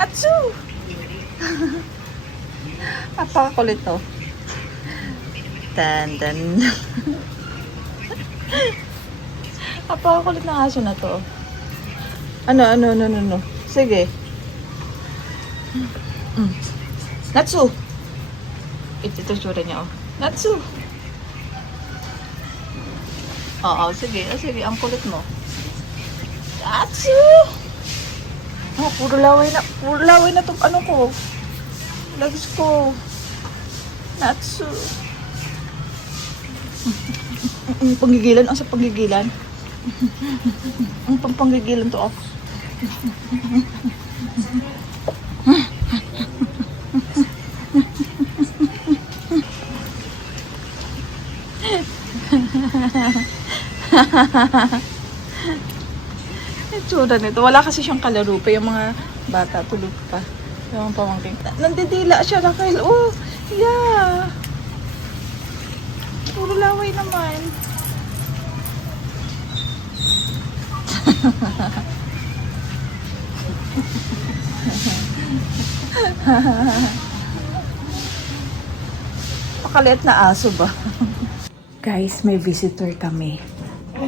Natsu! Napakakulit to. Tan. Napakakulit na aso na to. Ano. Sige. Natsu! Ito tsura niya, oh. Natsu! Oo, sige. Ang kulit mo. Natsu! Oh, puro laway na to. Ano ko? Legs ko. Natsu. Panggigilan. Ang sa panggigilan. Ang panggigilan to, oh. Itsura nito. Wala kasi siyang kalaro pa. Yung mga bata tulog pa. Yung pamangking. Nandidila siya, Raquel. Oh, yeah. Puro laway naman. Pakaliit na aso ba? Guys, may visitor kami.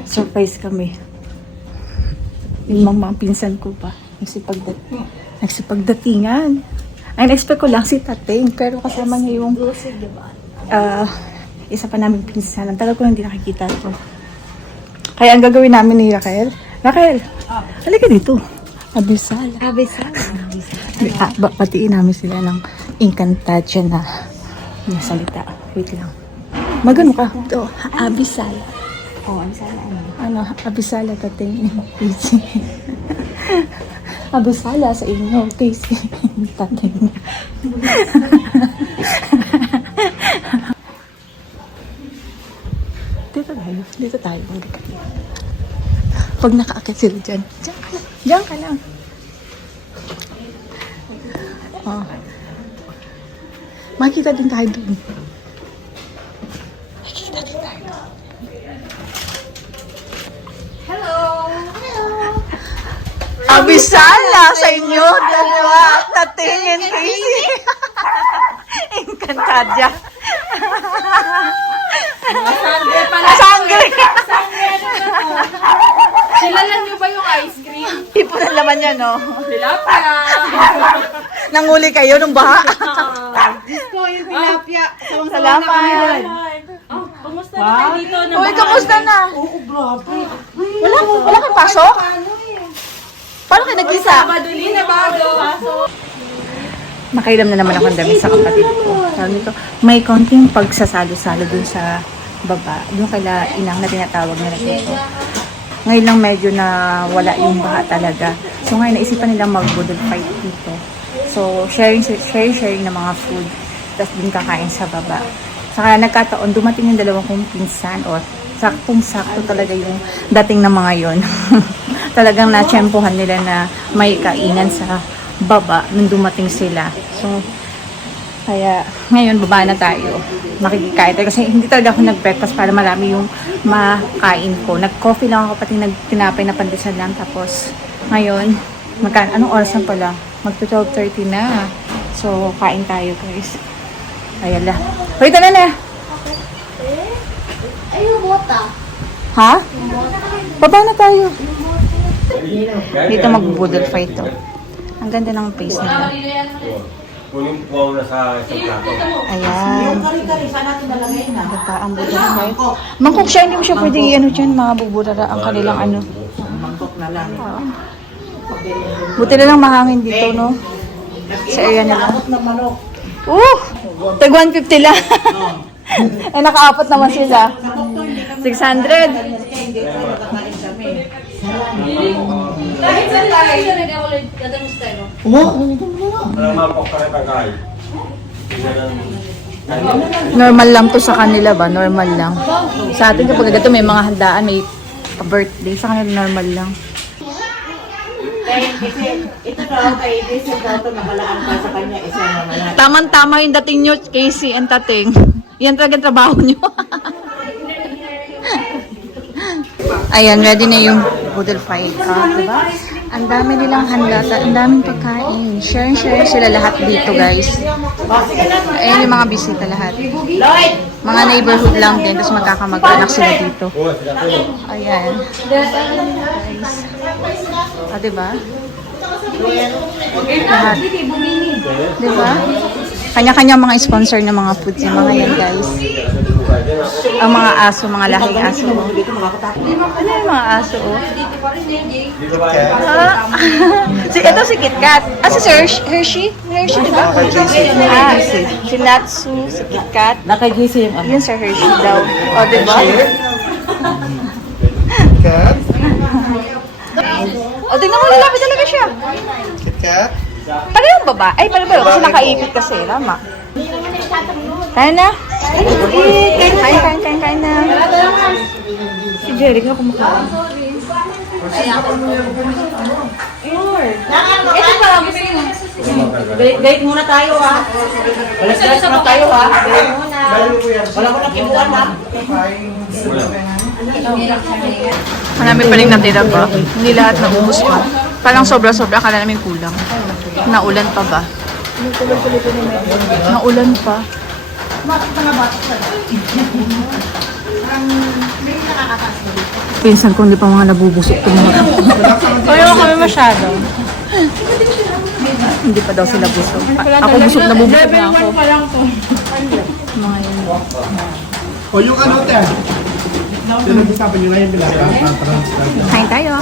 Surprise kami. Yung mga pinsan ko pa. Nagsipagdatingan. Ay, na-expect ko lang si Tateng. Pero kasama niya yung isa pa namin pinsan. Ang tagal ko hindi nakikita to. Kaya ang gagawin namin ni Raquel. Raquel! Halika dito. Abisala. Patiin namin sila ng Encantadia na salita. Wait lang. Magano ka? Ito, Abisala. Abisala Abisala, Tateng. Casey. Abisala sa inyo, Casey. Tateng. Dito tayo. Pag nakaakit sila dyan, diyan ka lang. Oh. Makikita din tayo doon. Abisala sa inyo, dalawa, Tateng and Casey. Encantadia. Sangre. Silalan niyo ba yung ice cream? Tipo na laman niya, no? Tilapia! Nanguli kayo nung baha. Diyos ko, yung tilapia. Salamat. Kumusta na kayo dito? Uy, kamusta na? Oo, grabe. Wala kang pasok? Paano kayo nag-isa? Baduli na bago. Nakailam na naman akong damit sa kapatid ko. Sabi nito, may konting pagsasalo-salo dun sa baba. Doon kaila inang na tinatawag nila dito. Ngayon lang medyo na wala yung baha talaga. So ngayon naisipan nilang mag-budol fight dito. So sharing ng mga food. Tapos din kakain sa baba. Saka nagkataon, dumating yung dalawang kong pinsan o saktong-sakto talaga yung dating ng mga yon. Talagang natsyempohan nila na may kainan sa baba nung dumating sila. So, kaya ngayon baba na tayo. Makikikain tayo. Kasi hindi talaga ako nag-breakfast para marami yung makain ko. Nag-coffee lang ako pati nagtinapay na pandesal lang. Tapos ngayon, anong oras na pala? Mag-12:30 na. So, kain tayo guys. Ayan lang. Wait na. Ay, yung bota. Ha? Baba na tayo. Dito mag-budol fight to. Ang ganda ng face nila. Kunin po na sa isang plato. Ayan. Kari-kari, saan natin nalagay na? Ganda ang budol fight. Mangkok siya, hindi mo siya pwede ano dyan, mga buburara ang kanilang ano. Mangkok na lang. Buti na lang mahangin dito, no? Sa area nila. Abot ng manok. Tag 150 lang. Ay, naka-apat naman sila. 600. Hindi ko nakakain kami. Kahit saan tayo, nag-ako ulit, dadamos tayo. Alam mo po kare-kare. Normal lang to sa kanila ba? Normal lang. Sa atin kapag ganito may mga handaan, may birthday. Sa kanila normal lang. Kasi ito daw kay Diesel daw ito nakalaan pa sa kanya isa na malaki. Tamang-tama yung dating nyo, Casey and Tateng. Yan talaga ang trabaho nyo. Ayan, ready na yung budol fight. Diba? Ang dami nilang handa, ang daming pagkain. Share sila lahat dito, guys. Ayan yung mga bisita lahat. Lloyd! Mga neighborhood lang din, tapos magkakamag-anak sila dito. Oo, sila po. Ayan. Guys. Ah, diba? Lahat. Diba? Kanya-kanya mga sponsor ng mga foods yung mga yan, guys. Ang mga aso, mga lahing aso. Ano yung mga aso, oh? Dito ba? Ah, ito si KitKat. Ah, si Sir Hershey? Hershey, diba? Ah, si Natsu, si KitKat. Nakagisi yung Yun Sir Hershey daw. O, diba? O, tingnan mo, lalapit talaga siya. KitKat? Parehong baba. Ay, parehong kasi nakaipit kasi. Tama. Kain na. Kain na. Si Jeric na kumakain. Ito pa, Gayet muna tayo ha. Balas muna tayo ha. Gayet muna. Wala ko nang kibuan ha. Marami pa rin natira pa. Hindi lahat naubos pa. Parang sobra-sobra. Akala namin kulang. Naulan pa ba? Naulan pa. Pinsan ko hindi pa mga nabubusok ko mga. Ayaw kami masyado. Hindi pa daw sila busog. Ako busog na bubusog na ako. Mga yun. O yung ano, te? Pinag-usapan nyo na yung bilata. Kain tayo.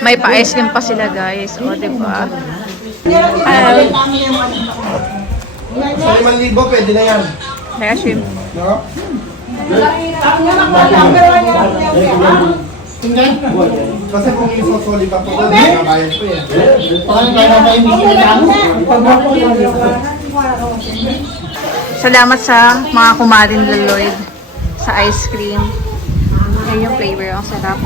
May pa-ice cream pa sila, guys. O, diba? Sa 5,000, pwede na yan. Kaya shrimp. No? Kasi kung isosoli pa po, kabayan po yan. Salamat sa mga kumarin Lloyd sa ice cream. Yan yung flavor. Ang sarap.